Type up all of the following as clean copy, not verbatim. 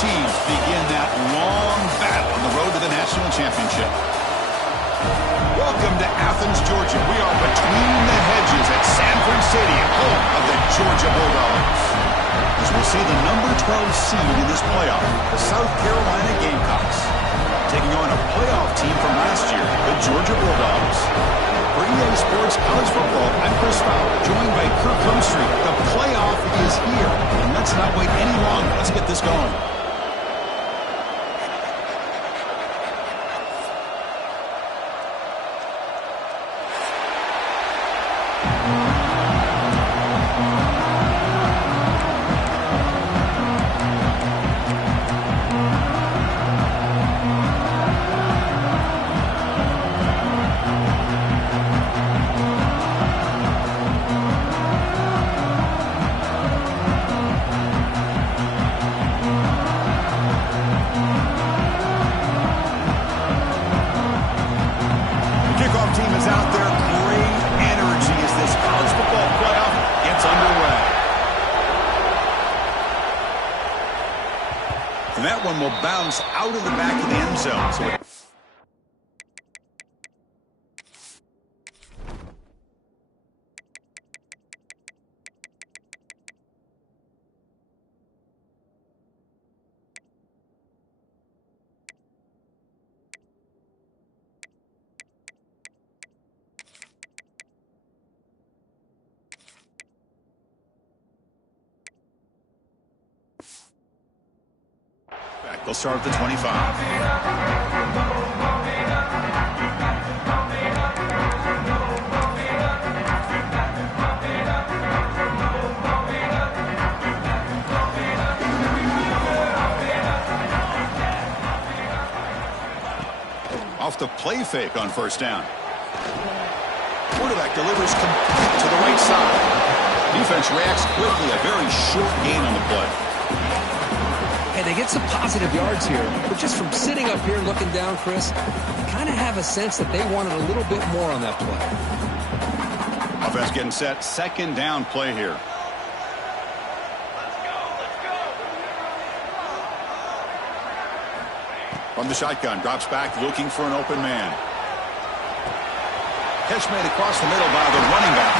teams begin that long battle on the road to the national championship. Welcome to Athens, Georgia. We are between the hedges at Sanford Stadium, home of the Georgia Bulldogs. As we'll see the number 12 seed in this playoff, the South Carolina Gamecocks, taking on a playoff team from last year, the Georgia Bulldogs. For EA Sports College Football, I'm Chris Fowler, joined by Kirk Humstreet. The playoff is here, and let's not wait any longer. Let's get this going. And that one will bounce out of the back of the end zone. So they'll start at the 25. Off the play fake on first down. Quarterback delivers complete to the right side. Defense reacts quickly. A very short gain on the play. Hey, they get some positive yards here, but just from sitting up here looking down, Chris, you kind of have a sense that they wanted a little bit more on that play. Offense getting set. Second down play here. From the shotgun, drops back looking for an open man. Catch made across the middle by the running back.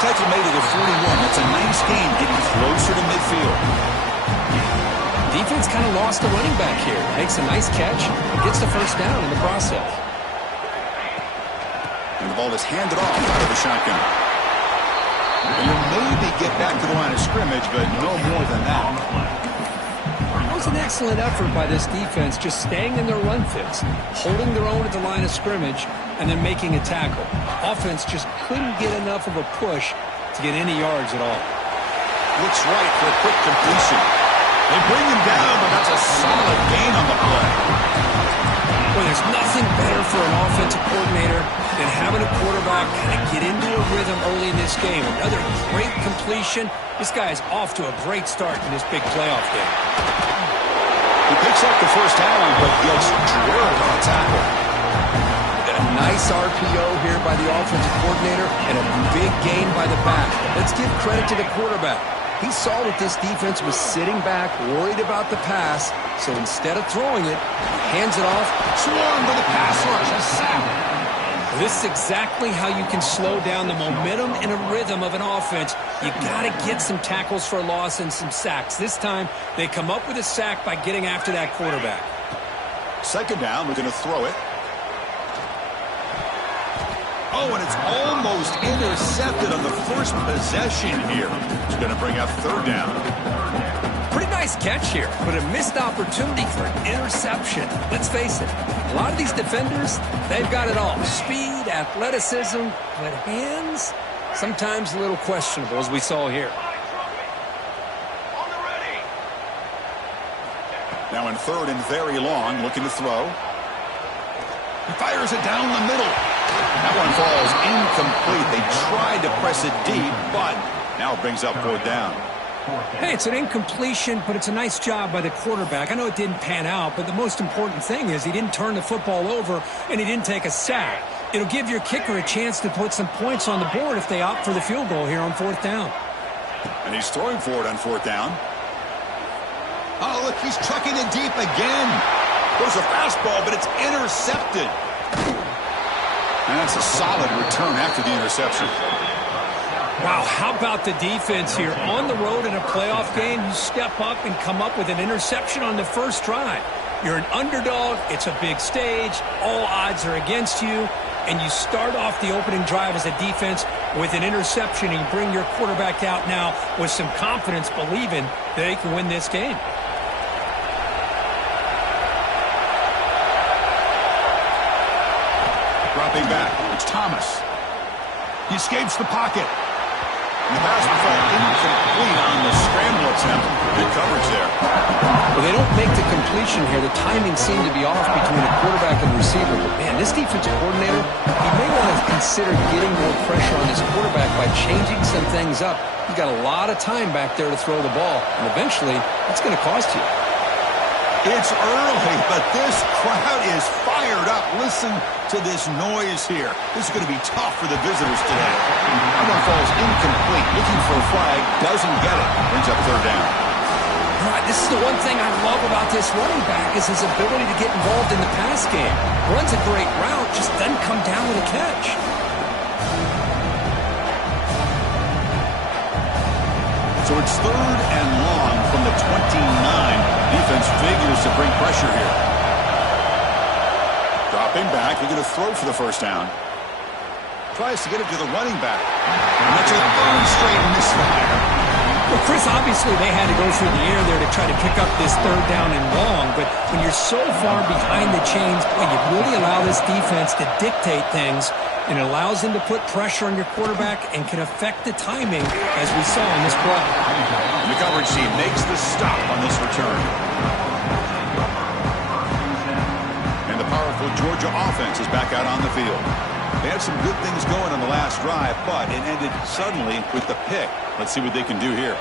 Tackle made at the 41. That's a nice gain, getting closer to midfield. Defense kind of lost the running back here. Makes a nice catch and gets the first down in the process. And the ball is handed off out of the shotgun. And you'll maybe get back to the line of scrimmage, but no more than that. It was an excellent effort by this defense, just staying in their run fits, holding their own at the line of scrimmage, and then making a tackle. Offense just couldn't get enough of a push to get any yards at all. Looks right for a quick completion. They bring him down, but that's a solid gain on the play. Well, there's nothing better for an offensive coordinator than having a quarterback kind of get into a rhythm early in this game. Another great completion. This guy is off to a great start in this big playoff game. He picks up the first down, but gets drilled on a tackle. A nice RPO here by the offensive coordinator and a big gain by the back. Let's give credit to the quarterback. He saw that this defense was sitting back, worried about the pass, so instead of throwing it, he hands it off. Swarmed with a pass rush, a sack. This is exactly how you can slow down the momentum and a rhythm of an offense. You got to get some tackles for a loss and some sacks. This time, they come up with a sack by getting after that quarterback. Second down, we're going to throw it. Oh, and it's almost intercepted on the first possession here. It's going to bring up third down. Pretty nice catch here, but a missed opportunity for an interception. Let's face it, a lot of these defenders, they've got it all. Speed, athleticism, but hands, sometimes a little questionable, as we saw here. Now in third and very long, looking to throw. He fires it down the middle. That one falls incomplete. They tried to press it deep, but now it brings up fourth down. Hey, it's an incompletion, but it's a nice job by the quarterback. I know it didn't pan out, but the most important thing is he didn't turn the football over and he didn't take a sack. It'll give your kicker a chance to put some points on the board if they opt for the field goal here on fourth down. And he's throwing for it on fourth down. Oh, look, he's trucking it deep again. There's a fastball, but it's intercepted. And that's a solid return after the interception. Wow, how about the defense here? On the road in a playoff game, you step up and come up with an interception on the first drive. You're an underdog. It's a big stage. All odds are against you. And you start off the opening drive as a defense with an interception, and you bring your quarterback out now with some confidence, believing that they can win this game. Dropping back, it's Thomas. He escapes the pocket. And the pass will fall incomplete on the scramble attempt. Good coverage there. Well, they don't make the completion here. The timing seemed to be off between the quarterback and the receiver. But, man, this defensive coordinator, he may want to consider getting more pressure on this quarterback by changing some things up. You got a lot of time back there to throw the ball, and eventually that's going to cost you. It's early, but this crowd is fired up. Listen to this noise here. This is going to be tough for the visitors today. That one falls incomplete. Looking for a flag, doesn't get it. Brings up third down. Right, this is the one thing I love about this running back is his ability to get involved in the pass game. Runs a great route, just doesn't come down with a catch. So it's third and long from the 29. Defense figures to bring pressure here. Dropping back, they're going to throw for the first down. Tries to get it to the running back. And that's a third straight misfire. Well, Chris, obviously they had to go through the air there to try to pick up this third down and long, but when you're so far behind the chains, boy, you really allow this defense to dictate things, and it allows them to put pressure on your quarterback and can affect the timing, as we saw in this play. The coverage team makes the stop on this return. And the powerful Georgia offense is back out on the field. They had some good things going on the last drive, but it ended suddenly with the pick. Let's see what they can do here.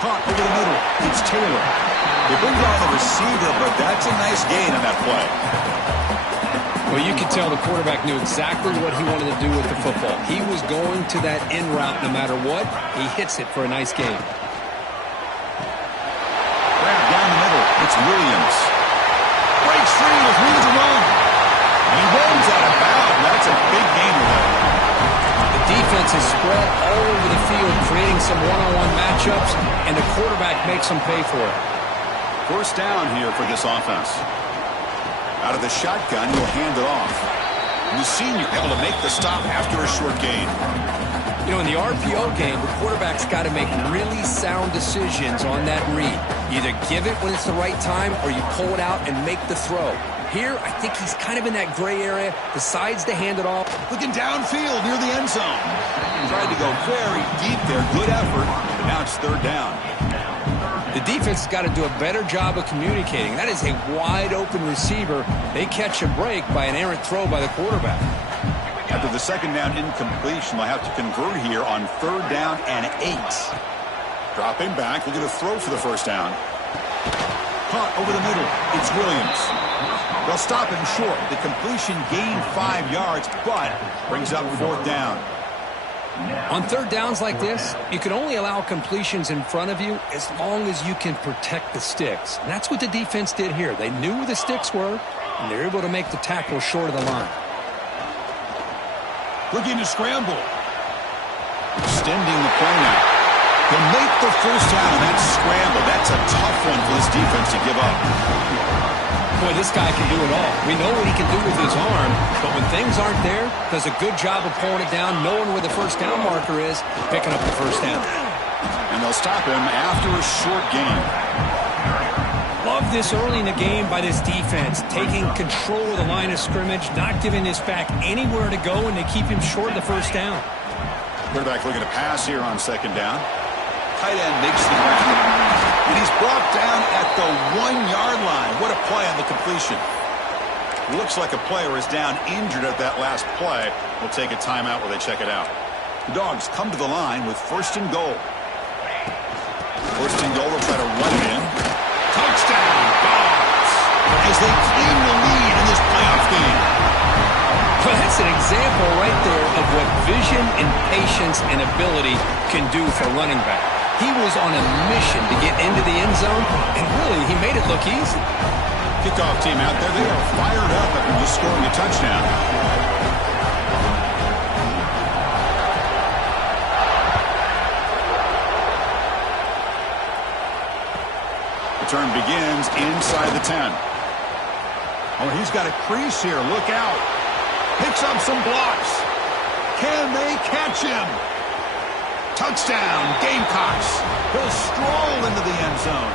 Caught over the middle. It's Taylor. They bring down the receiver, but that's a nice gain on that play. Well, you could tell the quarterback knew exactly what he wanted to do with the football. He was going to that in route no matter what. He hits it for a nice gain. Grab down the middle. It's Williams. Breaks free with room to run. And he rolls out of bounds. That's a big gainer there. The defense is spread all over the field, creating some one-on-one matchups, and the quarterback makes them pay for it. First down here for this offense. Out of the shotgun, he'll hand it off. And the senior able to make the stop after a short gain. You know, in the RPO game, the quarterback's got to make really sound decisions on that read. You either give it when it's the right time or you pull it out and make the throw. Here, I think he's kind of in that gray area, decides to hand it off. Looking downfield near the end zone. Tried to go very deep there. Good effort. But now it's third down. The defense has got to do a better job of communicating. That is a wide-open receiver. They catch a break by an errant throw by the quarterback. After the second down incompletion, they'll have to convert here on third down and 8. Dropping back, they're going to throw for the first down. Caught over the middle. It's Williams. They'll stop him short. The completion gained 5 yards, but brings up fourth down. On third downs like this, you can only allow completions in front of you as long as you can protect the sticks. And that's what the defense did here. They knew where the sticks were, and they were able to make the tackle short of the line. Looking to scramble. Extending the play now. He'll make the first down on that scramble. That's a tough one for this defense to give up. Boy, this guy can do it all. We know what he can do with his arm, but when things aren't there, does a good job of pulling it down, knowing where the first down marker is, picking up the first down. And they'll stop him after a short gain. Love this early in the game by this defense, taking control of the line of scrimmage, not giving this back anywhere to go, and they keep him short of the first down. Quarterback looking to pass here on second down. Tight end makes the grab. And he's brought down at the 1-yard line. What a play on the completion. Looks like a player is down injured at that last play. We'll take a timeout while they check it out. The Dogs come to the line with first and goal. First and goal, they'll try to run it in. Touchdown, Dogs! As they claim the lead in this playoff game. Well, that's an example right there of what vision and patience and ability can do for a running back. He was on a mission to get into the end zone, and really, he made it look easy. Kickoff team out there, they are fired up after just scoring a touchdown. The turn begins inside the 10. Oh, he's got a crease here. Look out. Picks up some blocks. Can they catch him? Touchdown, Gamecocks. He'll stroll into the end zone.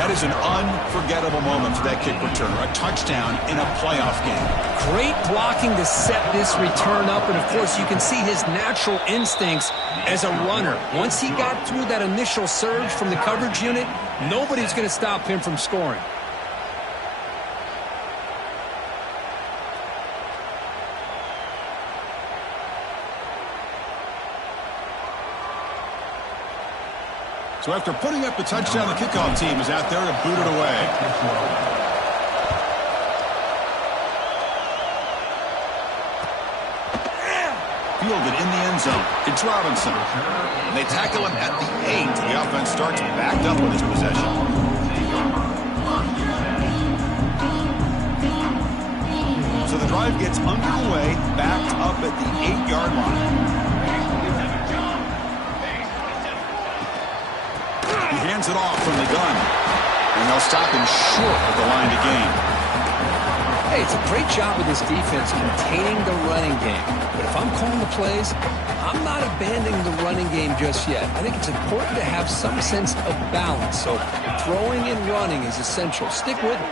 That is an unforgettable moment for that kick returner. A touchdown in a playoff game. Great blocking to set this return up, and of course you can see his natural instincts as a runner. Once he got through that initial surge from the coverage unit, nobody's going to stop him from scoring. So after putting up the touchdown, the kickoff team is out there to boot it away. Fielded in the end zone. It's Robinson. And they tackle him at the 8. The offense starts backed up with his possession. So the drive gets underway, backed up at the 8-yard line. He hands it off from the gun. And they'll stop him short of the line to gain. Hey, it's a great job with this defense containing the running game. But if I'm calling the plays, I'm not abandoning the running game just yet. I think it's important to have some sense of balance. So throwing and running is essential. Stick with it.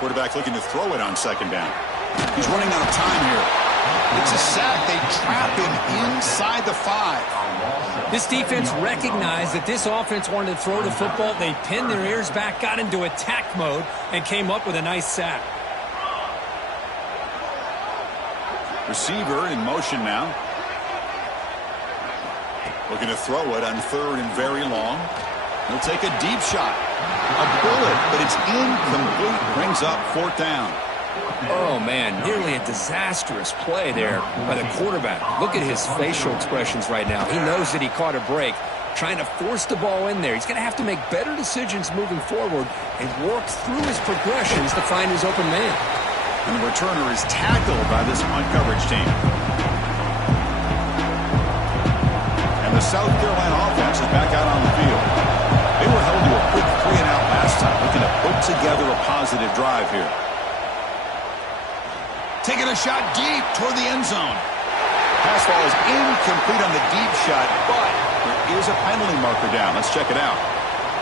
Quarterback looking to throw it on second down. He's running out of time here. It's a sack. They trap him inside the 5. This defense recognized that this offense wanted to throw the football. They pinned their ears back, got into attack mode, and came up with a nice sack. Receiver in motion now. Looking to throw it on third and very long. He'll take a deep shot. A bullet, but it's incomplete. Brings up fourth down. Oh, man, nearly a disastrous play there by the quarterback. Look at his facial expressions right now. He knows that he caught a break, trying to force the ball in there. He's going to have to make better decisions moving forward and work through his progressions to find his open man. And the returner is tackled by this punt coverage team. And the South Carolina offense is back out on the field. They were held to a quick 3-and-out last time, looking to put together a positive drive here. Taking a shot deep toward the end zone. Pass ball is incomplete on the deep shot, but there is a penalty marker down. Let's check it out.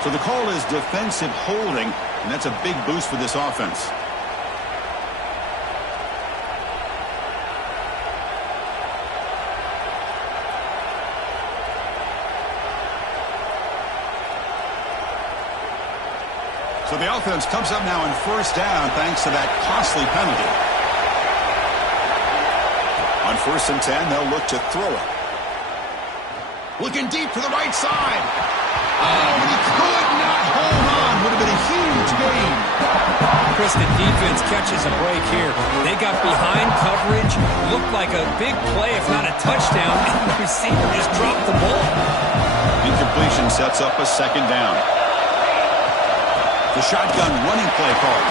So the call is defensive holding, and that's a big boost for this offense. So the offense comes up now in first down thanks to that costly penalty. On first and 10, they'll look to throw it. Looking deep to the right side. Oh, but he could not hold on. Would have been a huge gain. Chris, the defense catches a break here. They got behind coverage, looked like a big play, if not a touchdown, and the receiver just dropped the ball. Incompletion sets up a second down. The shotgun running play call.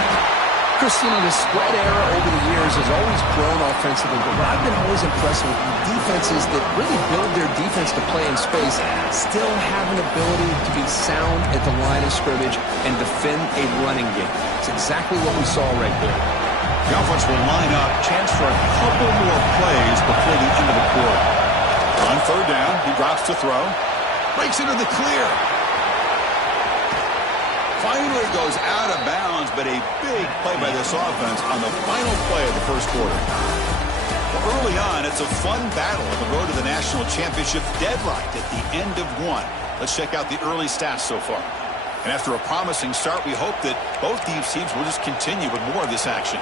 Chris, you know, the spread era over the years has always grown offensively, but what I've been always impressed with defenses that really build their defense to play in space still have an ability to be sound at the line of scrimmage and defend a running game. It's exactly what we saw right there. The offense will line up, chance for a couple more plays before the end of the quarter. On third down, he drops to throw. Breaks into the clear. Finally goes out of bounds, but a big play by this offense on the final play of the first quarter. Well, early on, it's a fun battle on the road to the national championship, deadlocked at the end of one. Let's check out the early stats so far. And after a promising start, we hope that both these teams will just continue with more of this action.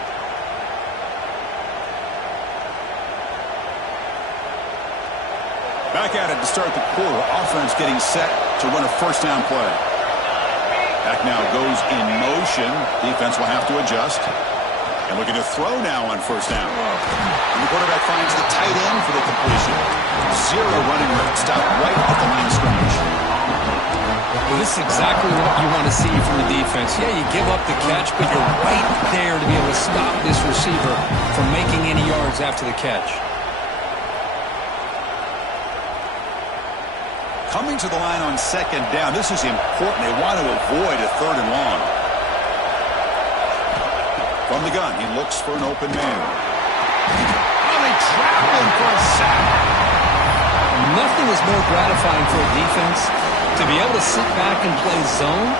Back at it to start the quarter. Offense getting set to run a first down play. Back now goes in motion. Defense will have to adjust. And looking to throw now on first down. And the quarterback finds the tight end for the completion. Zero running room. Stopped right at the line of scrimmage. Well, this is exactly what you want to see from the defense. Yeah, you give up the catch, but you're right there to be able to stop this receiver from making any yards after the catch. Coming to the line on second down. This is important. They want to avoid a third and long. From the gun, he looks for an open man. Oh, they trap him for a sack. Nothing is more gratifying for a defense to be able to sit back and play zone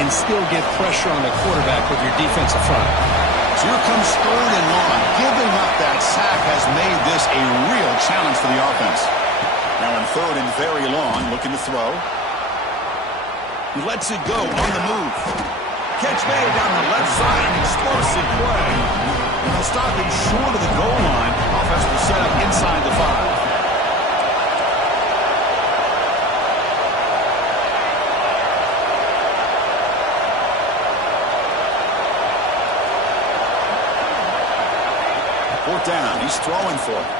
and still get pressure on the quarterback with your defensive front. So here comes third and long. Giving up that sack has made this a real challenge for the offense. Now in third and very long, looking to throw. He lets it go on the move. Catch made down the left side. An explosive play. And they'll stop him short of the goal line. Offense will set up inside the 5. Fourth down. He's throwing for it.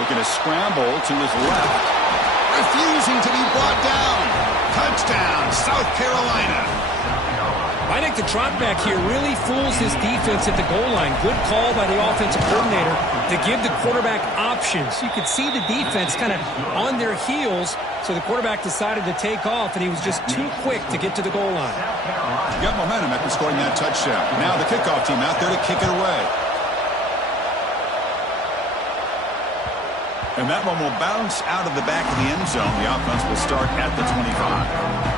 Looking to scramble to his left. Refusing to be brought down. Touchdown, South Carolina. I think the trot back here really fools this defense at the goal line. Good call by the offensive coordinator to give the quarterback options. You could see the defense kind of on their heels, so the quarterback decided to take off, and he was just too quick to get to the goal line. He got momentum after scoring that touchdown. Now the kickoff team out there to kick it away. And that one will bounce out of the back of the end zone. The offense will start at the 25.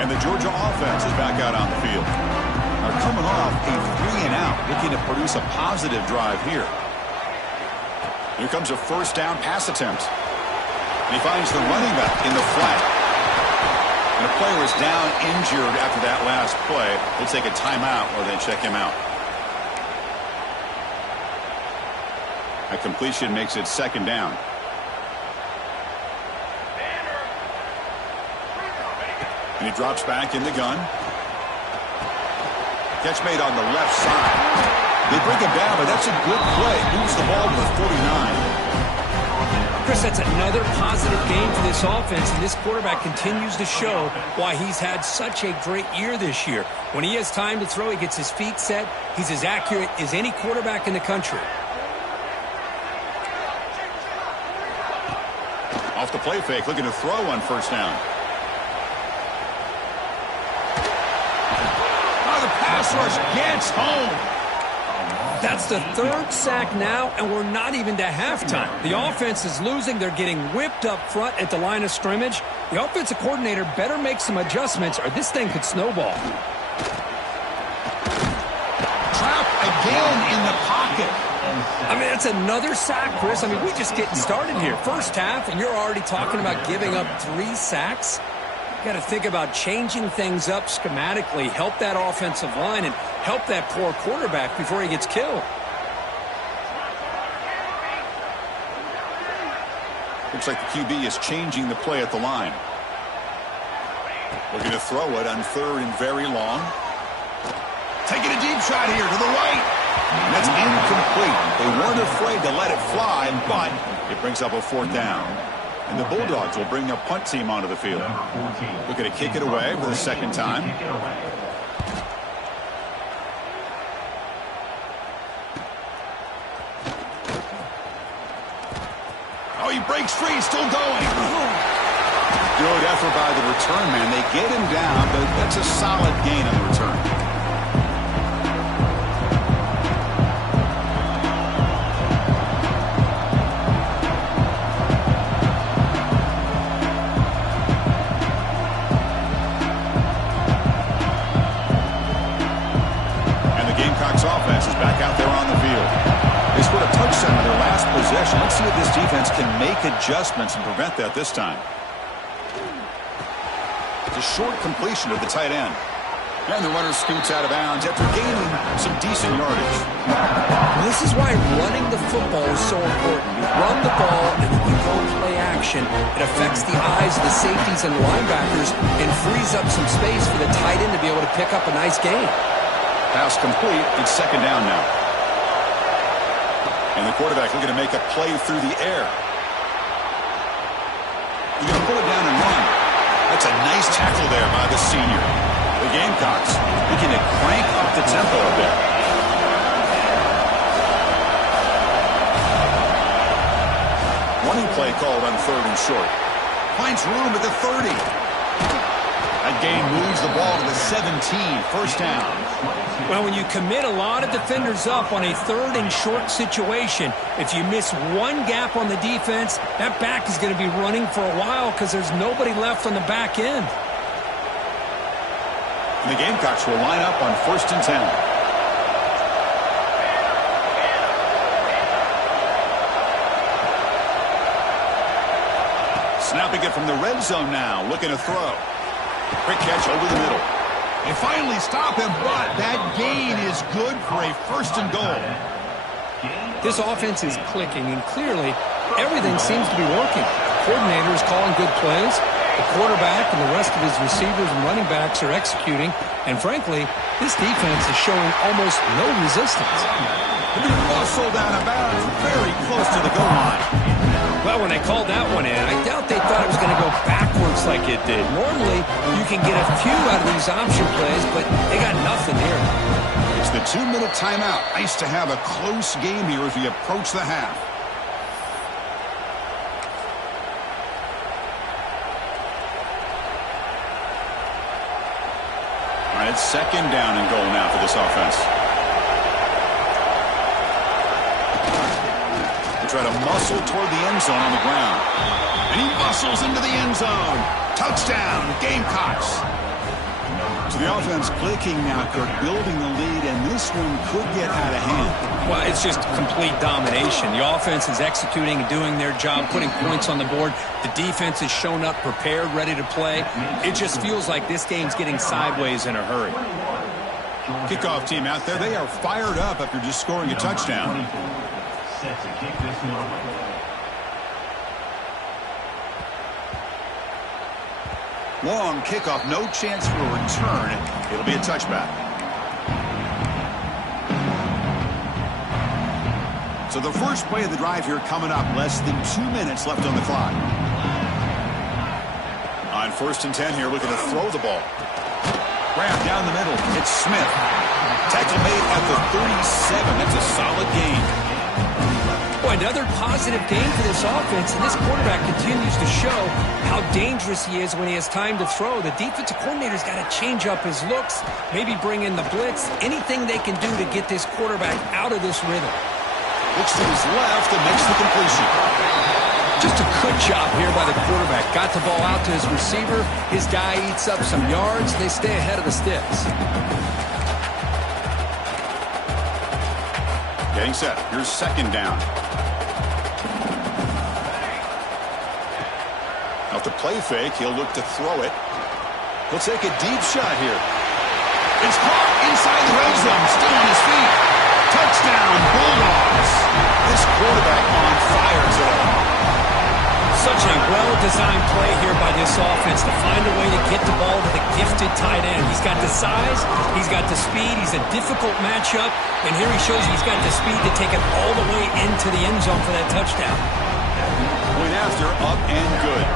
And the Georgia offense is back out on the field. Now coming off a 3-and-out, looking to produce a positive drive here. Here comes a first down pass attempt. And he finds the running back in the flat. And a player is down injured after that last play. They'll take a timeout or they check him out. A completion makes it second down. And he drops back in the gun. Catch made on the left side. They bring him down, but that's a good play. Moves the ball to the 49. Chris, that's another positive game for this offense, and this quarterback continues to show why he's had such a great year this year. When he has time to throw, he gets his feet set. He's as accurate as any quarterback in the country. Off the play fake, looking to throw on first down. Oh, the pass rush gets home. That's the third sack now, and we're not even to halftime. The offense is losing. They're getting whipped up front at the line of scrimmage. The offensive coordinator better make some adjustments, or this thing could snowball. Trap again in the pocket. I mean, it's another sack, Chris. I mean, we're just getting started here. First half, and you're already talking about giving up 3 sacks. You got to think about changing things up schematically, help that offensive line, and help that poor quarterback before he gets killed. Looks like the QB is changing the play at the line. Looking to throw it on third and very long. Taking a deep shot here to the right. And that's incomplete. They weren't afraid to let it fly, but it brings up a fourth down. And the Bulldogs will bring their punt team onto the field. Looking to kick it away for the second time. Oh, he breaks free. He's still going. Good effort by the return man. They get him down, but that's a solid gain on the return. Offense is back out there on the field. They scored a touchdown on their last possession. Let's see if this defense can make adjustments and prevent that this time. It's a short completion of the tight end. And the runner scoots out of bounds after gaining some decent yardage. This is why running the football is so important. You run the ball and then you go play action. action, it affects the eyes of the safeties and linebackers and frees up some space for the tight end to be able to pick up a nice gain. Pass complete. It's second down now. And the quarterback looking to make a play through the air. He's going to pull it down and run. That's a nice tackle there by the senior. The Gamecocks looking to crank up the tempo a bit. Running play called on third and short. Finds room at the 30. That gain moves the ball to the 17. First down. Well, when you commit a lot of defenders up on a third and short situation, if you miss one gap on the defense, that back is going to be running for a while because there's nobody left on the back end. And the Gamecocks will line up on first and 10. Snapping it from the red zone now, looking to throw. Quick catch over the middle. They finally stop him, but that gain is good for a first and goal. This offense is clicking, and clearly everything seems to be working. The coordinator is calling good plays. The quarterback and the rest of his receivers and running backs are executing. And frankly, this defense is showing almost no resistance. Muscled out of bounds, very close to the goal line. Well, when they called that one in, I doubt they thought it was going to go backwards like it did. Normally, you can get a few out of these option plays, but they got nothing here. It's the 2-minute timeout. Nice to have a close game here as we approach the half. All right, it's second down and goal now for this offense. Try to muscle toward the end zone on the ground. And he muscles into the end zone. Touchdown, Gamecocks. So the offense clicking now, Kirk, building the lead, and this one could get out of hand. Well, it's just complete domination. The offense is executing and doing their job, putting points on the board. The defense has shown up, prepared, ready to play. It just feels like this game's getting sideways in a hurry. Kickoff team out there, they are fired up after just scoring a touchdown. Set to kick this one away. Long kickoff, no chance for a return. It'll be a touchback. So the first play of the drive here coming up, less than 2 minutes left on the clock. On first and 10 here, looking to throw the ball. Grab down the middle. It's Smith. Tackle made at the 37. That's a solid gain. Boy, another positive game for this offense, and this quarterback continues to show how dangerous he is when he has time to throw. The defensive coordinator's got to change up his looks, maybe bring in the blitz, anything they can do to get this quarterback out of this rhythm. Looks to his left and makes the completion. Just a good job here by the quarterback. Got the ball out to his receiver. His guy eats up some yards. They stay ahead of the sticks. Getting set. Here's second down. Out the play fake, he'll look to throw it. He'll take a deep shot here. It's caught inside the red zone, still on his feet. Touchdown, Bulldogs. This quarterback on fire today. Such a well-designed play here by this offense to find a way to get the ball to the gifted tight end. He's got the size, he's got the speed, he's a difficult matchup, and here he shows he's got the speed to take it all the way into the end zone for that touchdown. Point after, up and good.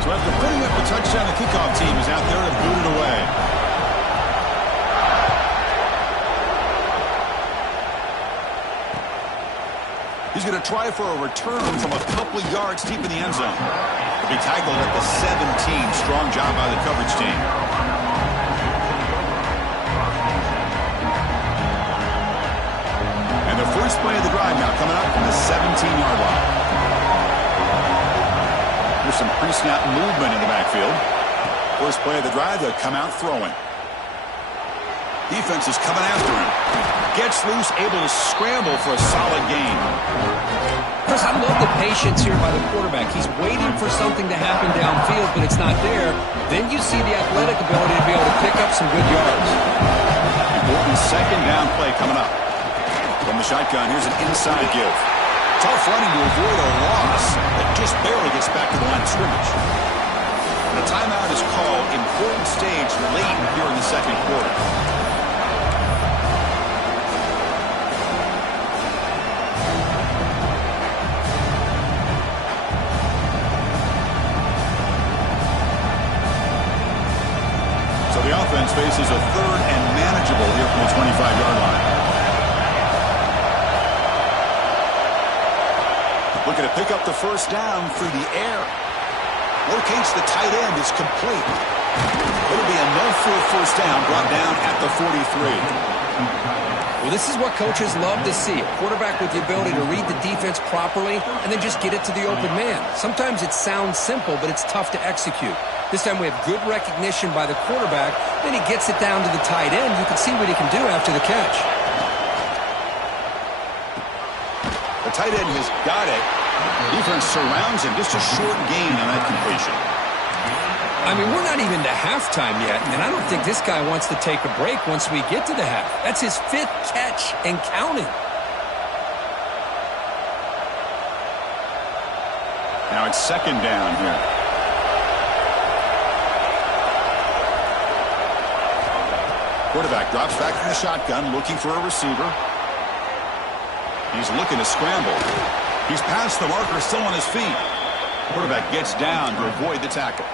So after putting up the touchdown, the kickoff team is out there to boot it away. He's going to try for a return from a couple of yards deep in the end zone. He'll be tackled at the 17. Strong job by the coverage team. And the first play of the drive now coming up from the 17-yard line. There's some pre-snap movement in the backfield. First play of the drive, they'll come out throwing. Defense is coming after him. Gets loose, able to scramble for a solid gain. Chris, I love the patience here by the quarterback. He's waiting for something to happen downfield, but it's not there. Then you see the athletic ability to be able to pick up some good yards. Important second down play coming up. From the shotgun, here's an inside give. Tough running to avoid a loss, but just barely gets back to the line of scrimmage. The timeout is called. Important stage late here in the second quarter. So the offense faces a third and manageable here from the 25-yard line. Looking to pick up the first down through the air. Locates the tight end. It's complete. It'll be enough for a first down, brought down at the 43. Well, this is what coaches love to see. A quarterback with the ability to read the defense properly and then just get it to the open man. Sometimes it sounds simple, but it's tough to execute. This time we have good recognition by the quarterback. Then he gets it down to the tight end. You can see what he can do after the catch. The tight end has got it. Defense surrounds him. Just a short gain on that completion. I mean, we're not even to halftime yet, and I don't think this guy wants to take a break once we get to the half. That's his 5th catch and counting. Now it's second down here. Quarterback drops back from the shotgun, looking for a receiver. He's looking to scramble. He's past the marker, still on his feet. Quarterback gets down to avoid the tackle.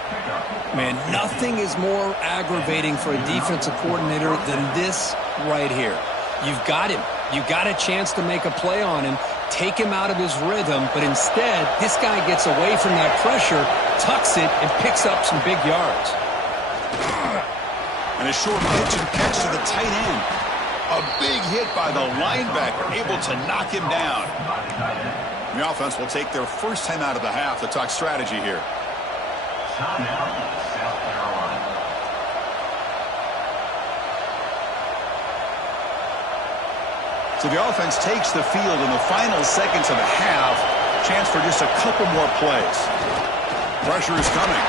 Man, nothing is more aggravating for a defensive coordinator than this right here. You've got him. You've got a chance to make a play on him, take him out of his rhythm, but instead, this guy gets away from that pressure, tucks it, and picks up some big yards. And a short pitch and catch to the tight end. A big hit by the linebacker, able to knock him down. And the offense will take their first time out of the half to talk strategy here. Timeout, South Carolina. So the offense takes the field in the final seconds of the half. Chance for just a couple more plays. Pressure is coming.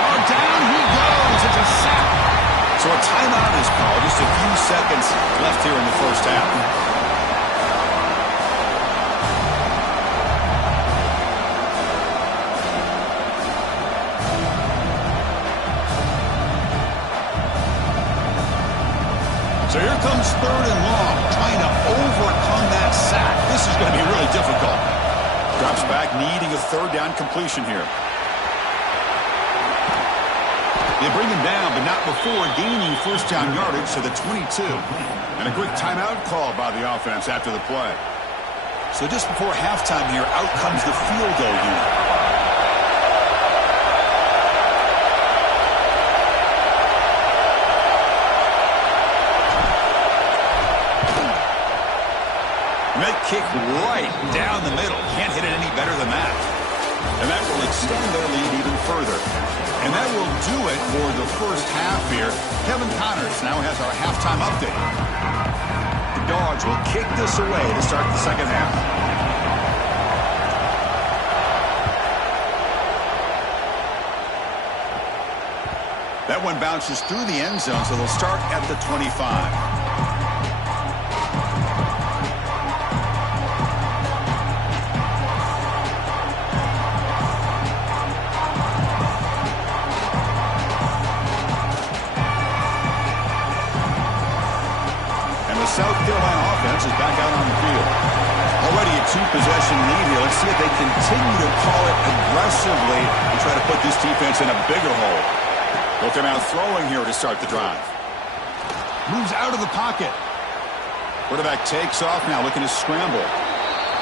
Oh, down he goes. It's a sack. So a timeout is called. Just a few seconds left here in the first half. So here comes third and long, trying to overcome that sack. This is going to be really difficult. Drops back, needing a third down completion here. They bring him down, but not before gaining first down yardage to the 22. And a quick timeout call by the offense after the play. So just before halftime here, out comes the field goal unit. That kick right down the middle. Can't hit it any better than that. And that will extend their lead even further. And that will do it for the first half here. Kevin Connors now has our halftime update. The Dogs will kick this away to start the second half. That one bounces through the end zone, so they'll start at the 25. South Carolina offense is back out on the field. Already a 2-possession lead here. Let's see if they continue to call it aggressively and try to put this defense in a bigger hole. They'll come out throwing here to start the drive. Moves out of the pocket. Quarterback takes off now, looking to scramble.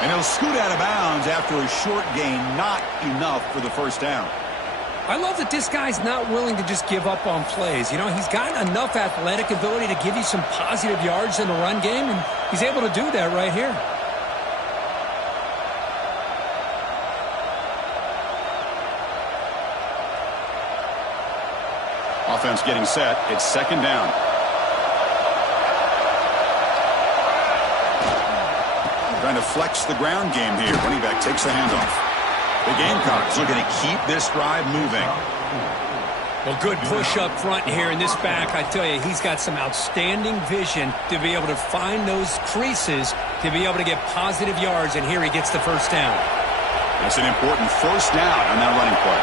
And he'll scoot out of bounds after a short gain. Not enough for the first down. I love that this guy's not willing to just give up on plays. You know, he's got enough athletic ability to give you some positive yards in the run game, and he's able to do that right here. Offense getting set. It's second down. Trying to flex the ground game here. Running back takes the handoff. The Gamecocks looking to keep this drive moving. Well, good push up front here in this back. I tell you, he's got some outstanding vision to be able to find those creases to be able to get positive yards, and here he gets the first down. That's an important first down on that running play.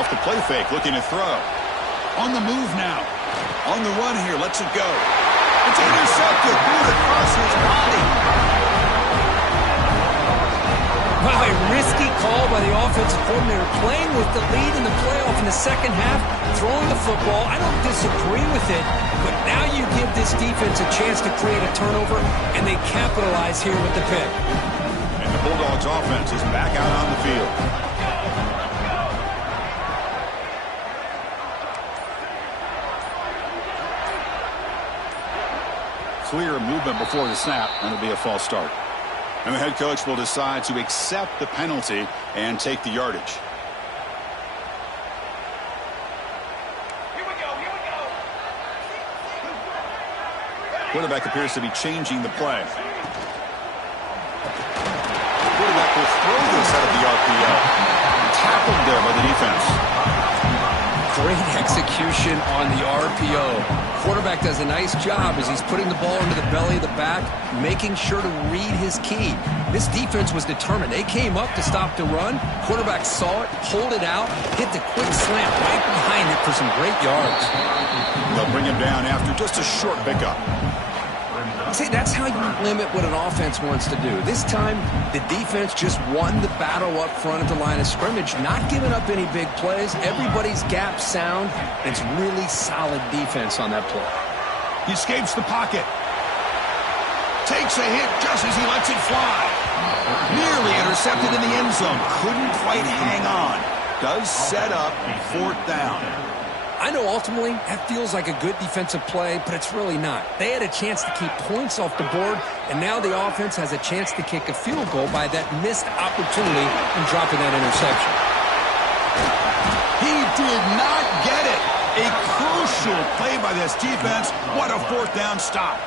Off the play fake, looking to throw. On the move now. On the run here, lets it go. It's intercepted. Threw it across his body. Wow, a risky call by the offensive coordinator, playing with the lead in the playoff in the second half, throwing the football. I don't disagree with it, but now you give this defense a chance to create a turnover, and they capitalize here with the pick. And the Bulldogs offense is back out on the field. Clear movement before the snap, and it'll be a false start. And the head coach will decide to accept the penalty and take the yardage. Here we go. Quarterback appears to be changing the play. Quarterback will throw this out of the RPO. Tackled there by the defense. Great execution on the RPO. Quarterback does a nice job as he's putting the ball into the belly of the back, making sure to read his key. This defense was determined. They came up to stop the run. Quarterback saw it, pulled it out, hit the quick slant right behind it for some great yards. They'll bring him down after just a short pickup. See, that's how you limit what an offense wants to do. This time, the defense just won the battle up front at the line of scrimmage, not giving up any big plays. Everybody's gap sound. It's really solid defense on that play. He escapes the pocket. Takes a hit just as he lets it fly. Nearly intercepted in the end zone. Couldn't quite hang on. Does set up 4th down. I know ultimately that feels like a good defensive play, but it's really not. They had a chance to keep points off the board, and now the offense has a chance to kick a field goal by that missed opportunity in dropping that interception. He did not get it. A crucial play by this defense. What a 4th down stop.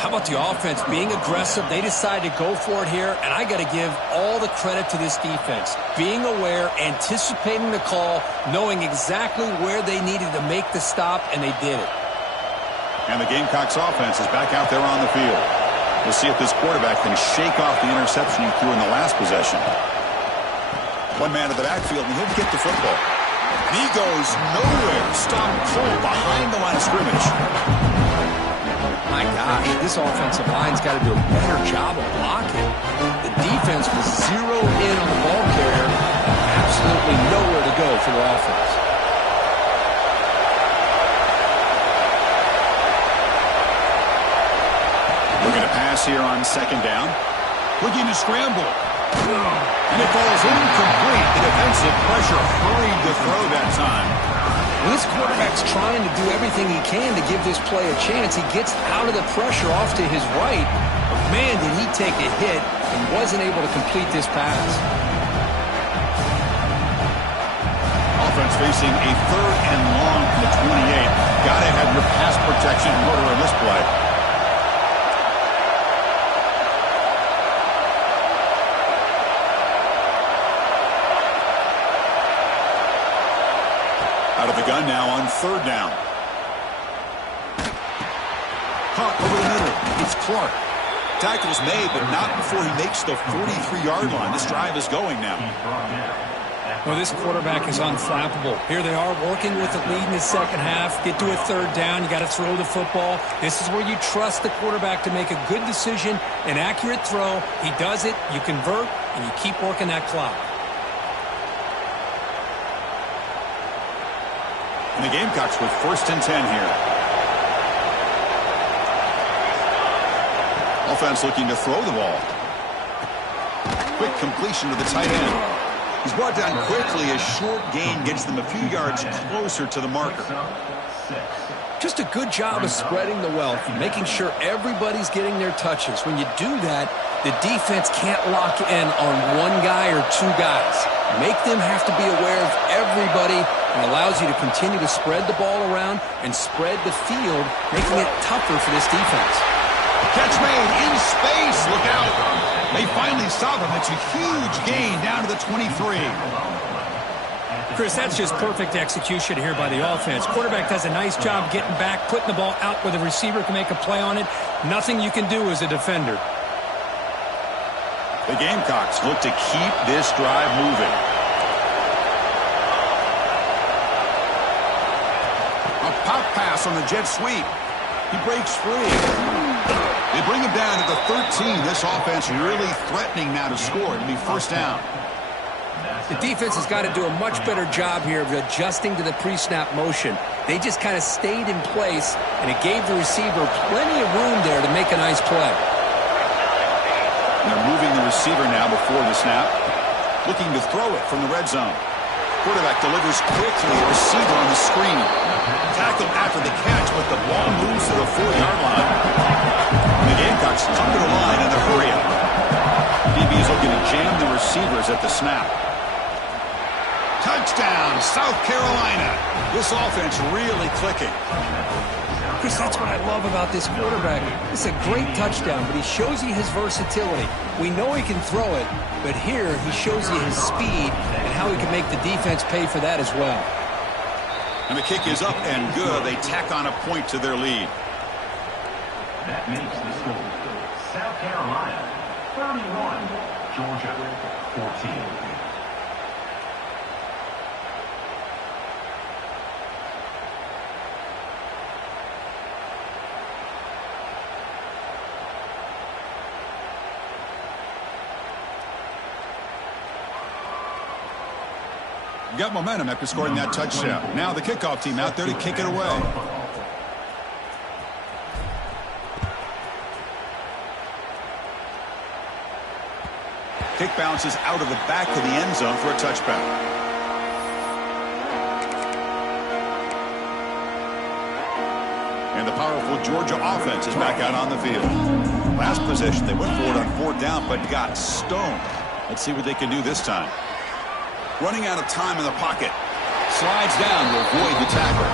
How about the offense being aggressive? They decide to go for it here, and I got to give all the credit to this defense. Being aware, anticipating the call, knowing exactly where they needed to make the stop, and they did it. And the Gamecocks offense is back out there on the field. We'll see if this quarterback can shake off the interception he threw in the last possession. One man in the backfield, and he'll get the football. And he goes nowhere. Stopped cold behind the line of scrimmage. My gosh, this offensive line's got to do a better job of blocking. The defense was zeroed in on the ball carrier and absolutely nowhere to go for the offense. Looking to pass here on 2nd down. Looking to scramble. And it falls incomplete. The defensive pressure hurried the throw that time. Well, this quarterback's trying to do everything he can to give this play a chance. He gets out of the pressure off to his right. But man, did he take a hit and wasn't able to complete this pass. Offense facing a 3rd and long from the 28. Got to have your pass protection in order in this play. Out of the gun now on 3rd down. Caught over the middle. It's Clark. Tackle's made, but not before he makes the 43-yard line. This drive is going now. Well, this quarterback is unflappable. Here they are working with the lead in the second half. Get to a 3rd down. You got to throw the football. This is where you trust the quarterback to make a good decision, an accurate throw. He does it. You convert, and you keep working that clock. And the Gamecocks with 1st and 10 here. Offense looking to throw the ball. Quick completion to the tight end. He's brought down quickly. A short gain gets them a few yards closer to the marker. Just a good job of spreading the wealth and making sure everybody's getting their touches. When you do that, the defense can't lock in on one guy or 2 guys. Make them have to be aware of everybody, and allows you to continue to spread the ball around and spread the field, making it tougher for this defense. Catch made in space. Look out. They finally stop him. It's a huge gain down to the 23. Chris, that's just perfect execution here by the offense. Quarterback does a nice job getting back, putting the ball out where the receiver can make a play on it. Nothing you can do as a defender. The Gamecocks look to keep this drive moving. A pop pass on the jet sweep. He breaks free. They bring him down to the 13. This offense really threatening now to score. It'll be first down. The defense has got to do a much better job here of adjusting to the pre-snap motion. They just kind of stayed in place, and it gave the receiver plenty of room there to make a nice play. They're moving the receiver now before the snap. Looking to throw it from the red zone. Quarterback delivers quickly. Receiver on the screen. Tackled after the catch, but the ball moves to the 4-yard line. The Gamecocks come to the line in a hurry up. DB is looking to jam the receivers at the snap. Touchdown, South Carolina. This offense really clicking. Chris, that's what I love about this quarterback. It's a great touchdown, but he shows you his versatility. We know he can throw it, but here he shows you his speed and how he can make the defense pay for that as well. And the kick is up and good. They tack on a point to their lead. That makes the score South Carolina 31, Georgia 14. Got momentum after scoring that touchdown. Now the kickoff team out there to kick it away. Kick bounces out of the back of the end zone for a touchback. And the powerful Georgia offense is back out on the field. Last possession, they went forward on 4th down, but got stoned. Let's see what they can do this time. Running out of time in the pocket. Slides down to avoid the tackle.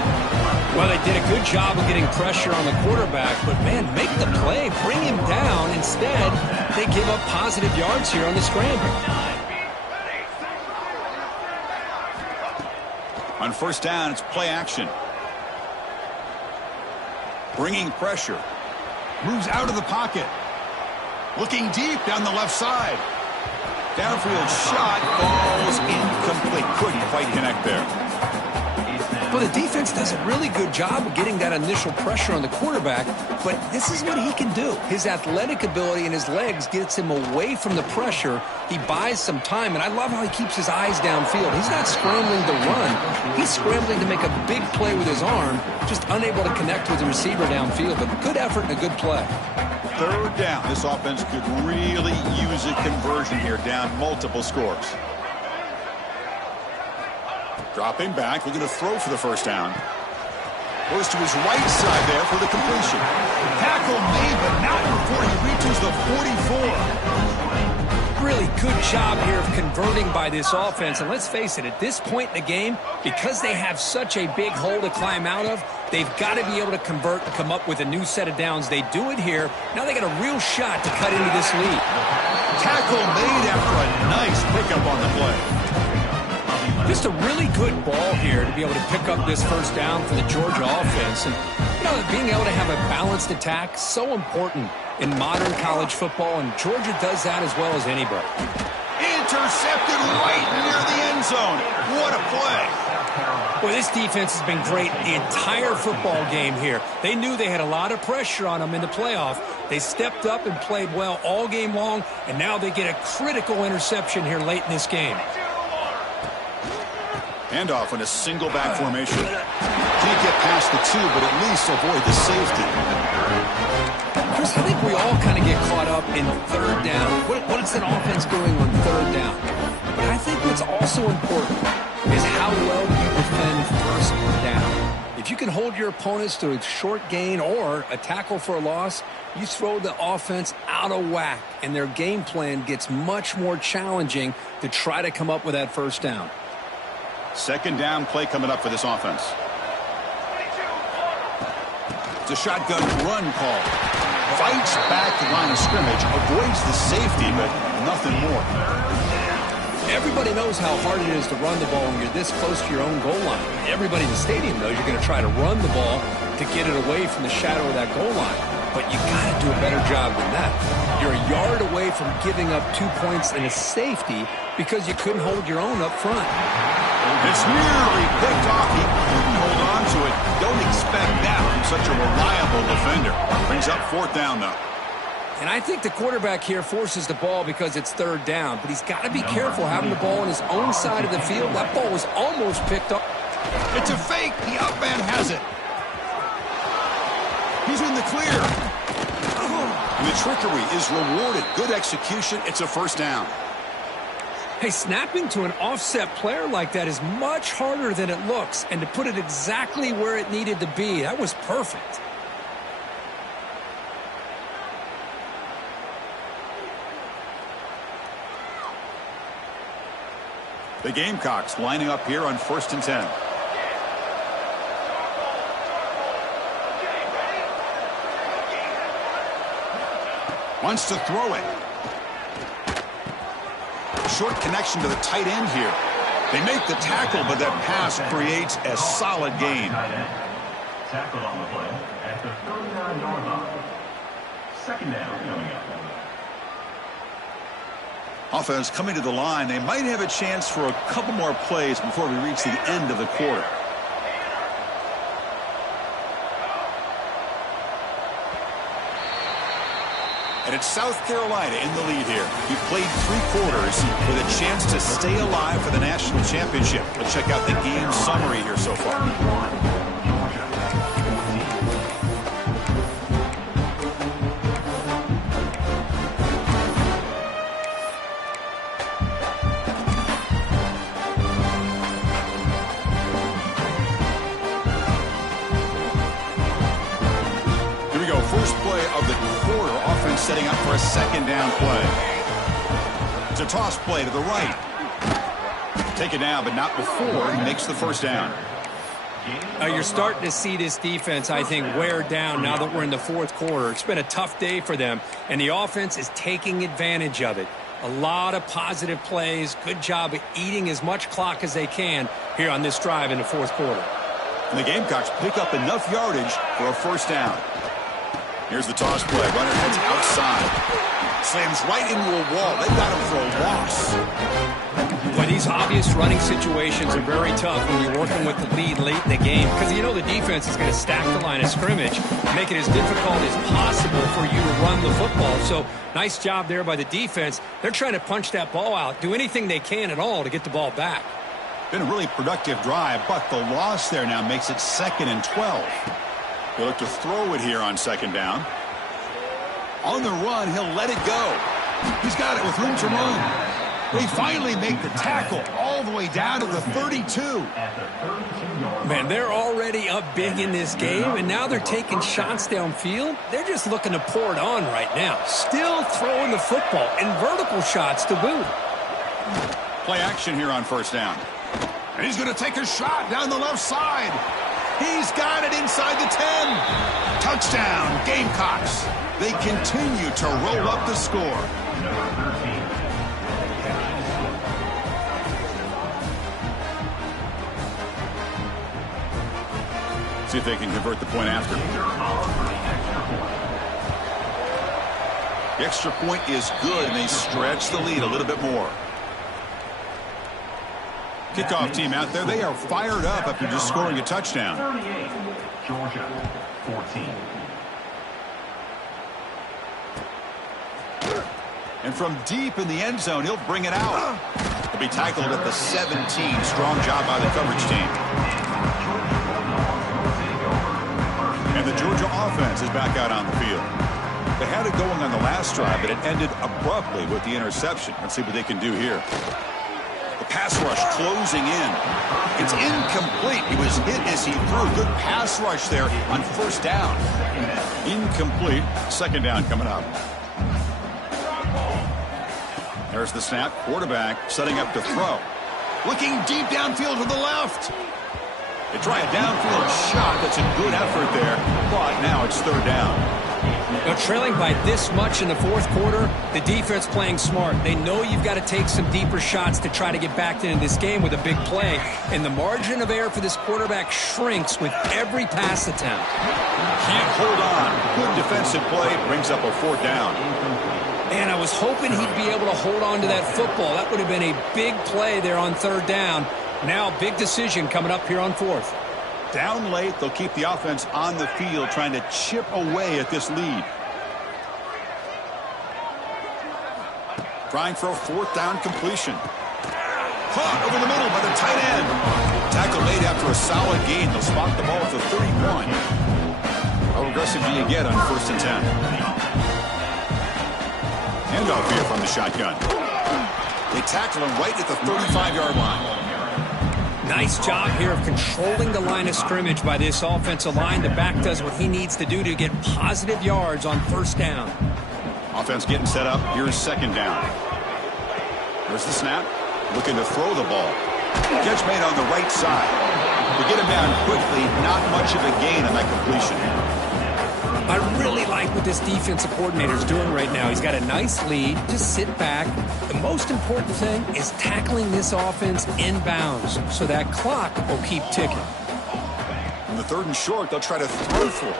Well, they did a good job of getting pressure on the quarterback, but, man, make the play. Bring him down. Instead, they give up positive yards here on the scramble. On 1st down, it's play action. Bringing pressure. Moves out of the pocket. Looking deep down the left side. Downfield shot falls incomplete. Couldn't quite connect there. Well, the defense does a really good job of getting that initial pressure on the quarterback, but this is what he can do. His athletic ability and his legs gets him away from the pressure. He buys some time, and I love how he keeps his eyes downfield. He's not scrambling to run. He's scrambling to make a big play with his arm, just unable to connect with the receiver downfield, but good effort and a good play. 3rd down. This offense could really use a conversion here, down multiple scores. Dropping back, looking to throw for the 1st down. Goes to his right side there for the completion. Tackle made, but not before he reaches the 44. Really good job here of converting by this offense. And let's face it, at this point in the game, because they have such a big hole to climb out of, they've got to be able to convert and come up with a new set of downs. They do it here. Now they got a real shot to cut into this lead. Tackle made after a nice pickup on the play. Just a really good ball here to be able to pick up this 1st down for the Georgia offense. And, you know, being able to have a balanced attack, so important in modern college football, and Georgia does that as well as anybody. Intercepted right near the end zone. What a play. Well, this defense has been great the entire football game here. They knew they had a lot of pressure on them in the playoff. They stepped up and played well all game long, and now they get a critical interception here late in this game. Handoff in a single back formation. Can't get past the 2, but at least avoid the safety. Chris, I think we all kind of get caught up in 3rd down. What is an offense doing on 3rd down? But I think what's also important is how well you defend 1st down. If you can hold your opponents to a short gain or a tackle for a loss, you throw the offense out of whack, and their game plan gets much more challenging to try to come up with that 1st down. 2nd down play coming up for this offense. It's a shotgun run call. fights back the line of scrimmage, avoids the safety, but nothing more. Everybody knows how hard it is to run the ball when you're this close to your own goal line. Everybody in the stadium knows you're going to try to run the ball to get it away from the shadow of that goal line. But you got to do a better job than that. You're a yard away from giving up 2 points and a safety because you couldn't hold your own up front. It's nearly picked off. He couldn't hold on to it. Don't expect that from such a reliable defender. Brings up 4th down, though. And I think the quarterback here forces the ball because it's 3rd down. But he's got to be careful having the ball on his own side of the field. That ball was almost picked up. It's a fake. The up man has it. He's in the clear. And the trickery is rewarded. Good execution. It's a 1st down. Hey, snapping to an offset player like that is much harder than it looks. And to put it exactly where it needed to be, that was perfect. The Gamecocks lining up here on 1st and 10. Wants to throw it. Short connection to the tight end here. They make the tackle, but that pass creates a solid gain. Tackled on the play at the 39-yard line. 2nd down coming up. Offense coming to the line. They might have a chance for a couple more plays before we reach the end of the quarter. And it's South Carolina in the lead here. He played 3 quarters with a chance to stay alive for the national championship. Let's check out the game summary here so far. Setting up for a 2nd down play. It's a toss play to the right. Take it down, but not before he makes the 1st down. You're starting to see this defense, I think, wear down now that we're in the 4th quarter. It's been a tough day for them, and the offense is taking advantage of it. A lot of positive plays. Good job of eating as much clock as they can here on this drive in the 4th quarter. And the Gamecocks pick up enough yardage for a 1st down. Here's the toss play. Runner heads outside. Slams right into a wall. They've got him for a loss. Boy, these obvious running situations are very tough when you're working with the lead late in the game because you know the defense is going to stack the line of scrimmage, make it as difficult as possible for you to run the football. So nice job there by the defense. They're trying to punch that ball out, do anything they can at all to get the ball back. Been a really productive drive, but the loss there now makes it 2nd and 12. He'll look to throw it here on 2nd down. On the run, he'll let it go. He's got it with room to run. They finally make the tackle all the way down to the 32. Man, they're already up big in this game, and now they're taking shots downfield. They're just looking to pour it on right now. Still throwing the football, and vertical shots to boot. Play action here on 1st down. And he's going to take a shot down the left side. He's got it inside the 10. Touchdown, Gamecocks. They continue to roll up the score. See if they can convert the point after. The extra point is good, and they stretch the lead a little bit more. Kickoff team out there, they are fired up after just scoring a touchdown. 38, Georgia, 14. And from deep in the end zone, he'll bring it out. He'll be tackled at the 17. Strong job by the coverage team. And the Georgia offense is back out on the field. They had it going on the last drive, but it ended abruptly with the interception. Let's see what they can do here. Pass rush closing in. It's incomplete. He was hit as he threw. Good pass rush there on 1st down. Incomplete. 2nd down coming up. There's the snap. Quarterback setting up to throw. Looking deep downfield to the left. They try a downfield shot. That's a good effort there, but now it's 3rd down. But trailing by this much in the fourth quarter, the defense playing smart. They know you've got to take some deeper shots to try to get back into this game with a big play. And the margin of error for this quarterback shrinks with every pass attempt. Can't hold on. Good defensive play brings up a fourth down. And I was hoping he'd be able to hold on to that football. That would have been a big play there on third down. Now, big decision coming up here on fourth. Down late, they'll keep the offense on the field trying to chip away at this lead. Trying for a fourth down completion. Caught over the middle by the tight end. Tackle made after a solid gain. They'll spot the ball at the 31. How aggressive do you get on 1st and 10? Handoff here from the shotgun. They tackle him right at the 35-yard line. Nice job here of controlling the line of scrimmage by this offensive line. The back does what he needs to do to get positive yards on 1st down. Offense getting set up. Here's 2nd down. There's the snap. Looking to throw the ball. Catch made on the right side. To get him down quickly, not much of a gain on that completion. I really like what this defensive coordinator is doing right now. He's got a nice lead. Just sit back. The most important thing is tackling this offense inbounds so that clock will keep ticking. On the 3rd and short, they'll try to throw for it.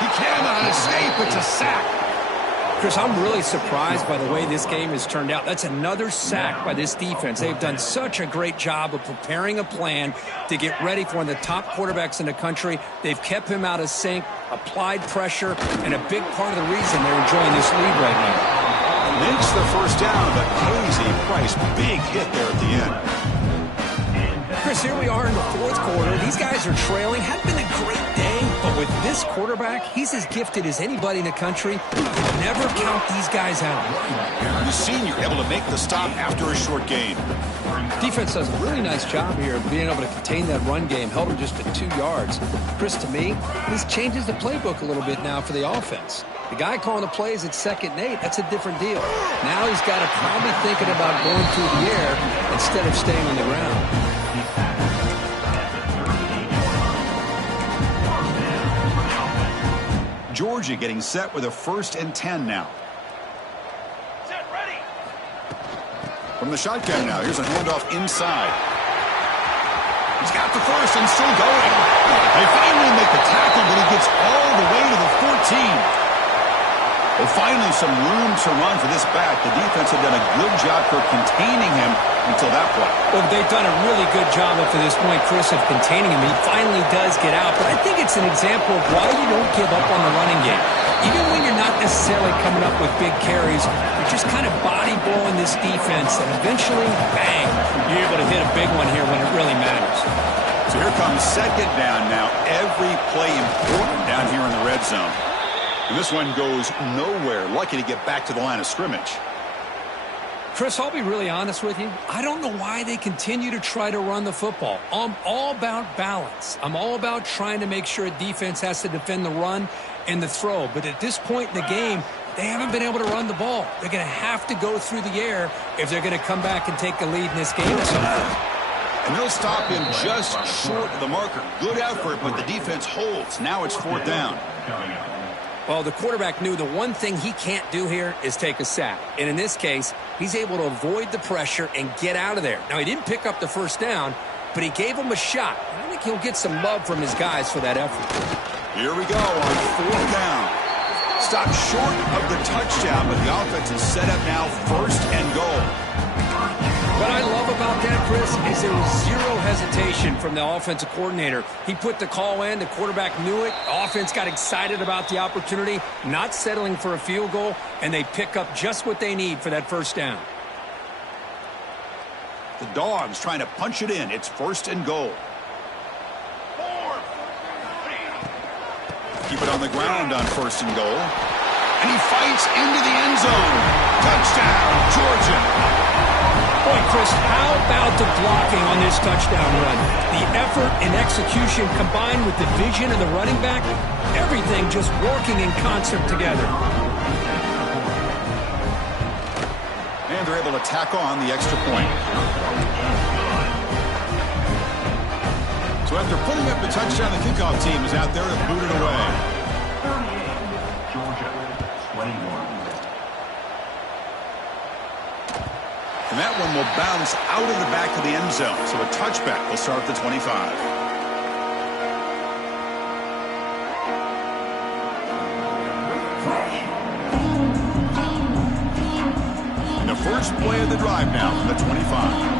He cannot escape. It's a sack. Chris, I'm really surprised by the way this game has turned out. That's another sack by this defense. They've done such a great job of preparing a plan to get ready for one of the top quarterbacks in the country. They've kept him out of sync, applied pressure, and a big part of the reason they're enjoying this lead right now. Makes the 1st down, but pays a price. Big hit there at the end. Chris, here we are in the 4th quarter. These guys are trailing. Hadn't been a great day, but with this quarterback, he's as gifted as anybody in the country. Never count these guys out. The senior able to make the stop after a short gain. Defense does a really nice job here of being able to contain that run game. Held him just at 2 yards. Chris, to me, this changes the playbook a little bit now for the offense. The guy calling the plays at 2nd and 8, that's a different deal. Now he's got to probably thinking about going through the air instead of staying on the ground. Georgia getting set with a 1st and 10 now. Set, ready. From the shotgun now, here's a handoff inside. He's got the 1st and still going. They finally make the tackle, but he gets all the way to the 14. Well, finally some room to run for this back. The defense had done a good job for containing him until that point. Well, they've done a really good job up to this point, Chris, of containing him. He finally does get out, but I think it's an example of why you don't give up on the running game. Even when you're not necessarily coming up with big carries, you're just kind of body blowing this defense, and eventually, bang, you're able to hit a big one here when it really matters. So here comes 2nd down now. Every play important down here in the red zone. And this one goes nowhere. Lucky to get back to the line of scrimmage. Chris, I'll be really honest with you. I don't know why they continue to try to run the football. I'm all about balance. I'm all about trying to make sure a defense has to defend the run and the throw. But at this point in the game, they haven't been able to run the ball. They're going to have to go through the air if they're going to come back and take the lead in this game at some point. And they'll stop him just short of the marker. Good effort, but the defense holds. Now it's 4th down. Well, the quarterback knew the one thing he can't do here is take a sack. And in this case, he's able to avoid the pressure and get out of there. Now, he didn't pick up the 1st down, but he gave him a shot. And I think he'll get some love from his guys for that effort. Here we go on 4th down. Stopped short of the touchdown, but the offense is set up now 1st and goal. What I love about that, Chris, is there was zero hesitation from the offensive coordinator. He put the call in. The quarterback knew it. The offense got excited about the opportunity, not settling for a field goal, and they pick up just what they need for that 1st down. The Dogs trying to punch it in. It's 1st and goal. 4, 3. Keep it on the ground on 1st and goal. And he fights into the end zone. Touchdown, Georgia. Boy, Chris, how about the blocking on this touchdown run? The effort and execution combined with the vision of the running back, everything just working in concert together. And they're able to tack on the extra point. So after putting up the touchdown, the kickoff team is out there to boot it away. Georgia, 21. And that one will bounce out of the back of the end zone. So a touchback will start at the 25. And the first play of the drive now from the 25.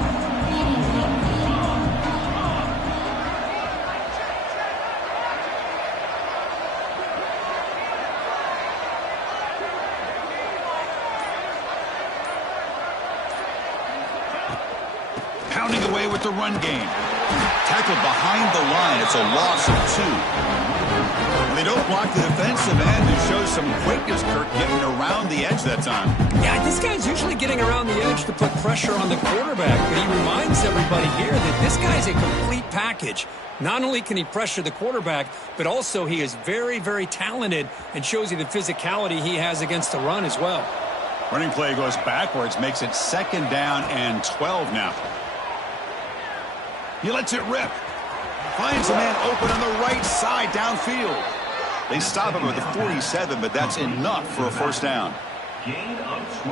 Pounding away with the run game. Tackled behind the line. It's a loss of 2. And they don't block the defensive end. It shows some quickness, Kirk, getting around the edge that time. Yeah, this guy's usually getting around the edge to put pressure on the quarterback, but he reminds everybody here that this guy's a complete package. Not only can he pressure the quarterback, but also he is very, very talented and shows you the physicality he has against the run as well. Running play goes backwards, makes it 2nd down and 12 now. He lets it rip. Finds a man open on the right side downfield. They stop him at the 47, but that's enough for a first down.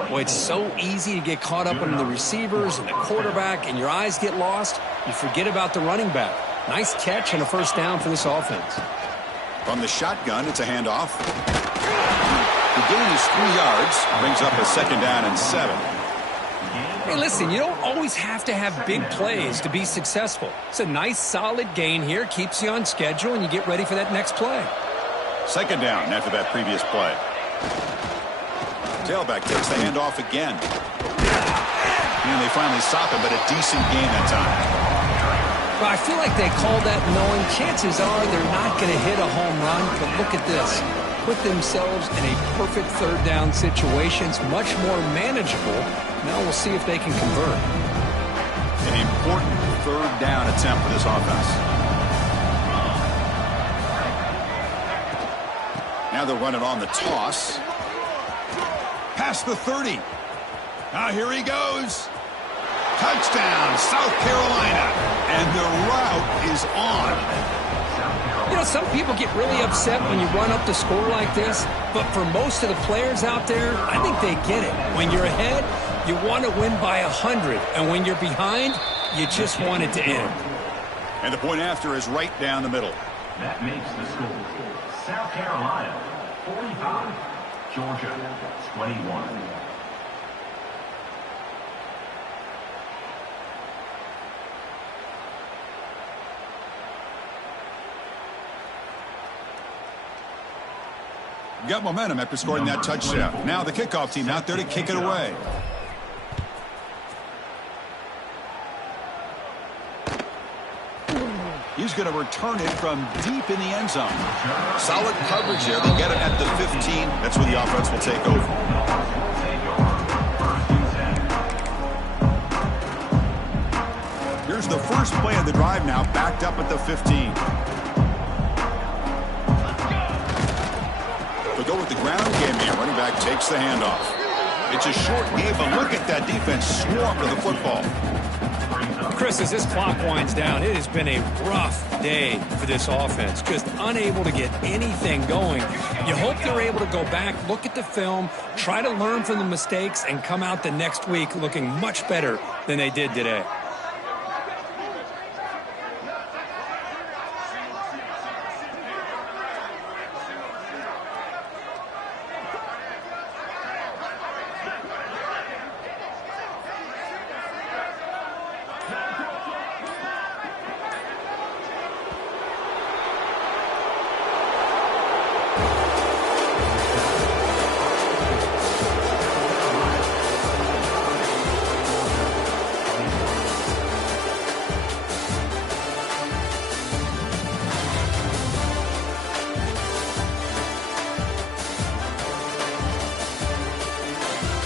Boy, it's so easy to get caught up in the receivers and the quarterback, and your eyes get lost. You forget about the running back. Nice catch and a first down for this offense. From the shotgun, it's a handoff. The gain is 3 yards. Brings up a 2nd down and 7. Hey, listen, you don't always have to have big plays to be successful. It's a nice, solid gain here. Keeps you on schedule, and you get ready for that next play. 2nd down after that previous play. Tailback takes the handoff again. And they finally stop him, but a decent gain that time. Well, I feel like they called that knowing chances are they're not going to hit a home run, but look at this. Put themselves in a perfect 3rd down situation. It's much more manageable. Now we'll see if they can convert. An important 3rd down attempt for this offense. Now they'll run it on the toss. Past the 30. Now here he goes. Touchdown, South Carolina. And the route is on. You know, some people get really upset when you run up the score like this, but for most of the players out there, I think they get it. When you're ahead, you want to win by 100, and when you're behind, you just want it to end. And the point after is right down the middle. That makes the score South Carolina 45, Georgia 21. Got momentum after scoring that touchdown. Now the kickoff team out there to kick it away. He's going to return it from deep in the end zone. Solid coverage here. They'll get it at the 15. That's where the offense will take over. Here's the first play of the drive now, backed up at the 15. They'll go with the ground game here. Running back takes the handoff. It's a short game, but look at that defense swarm to the football. Chris, as this clock winds down, it has been a rough day for this offense. Just unable to get anything going. You hope they're able to go back, look at the film, try to learn from the mistakes, and come out the next week looking much better than they did today.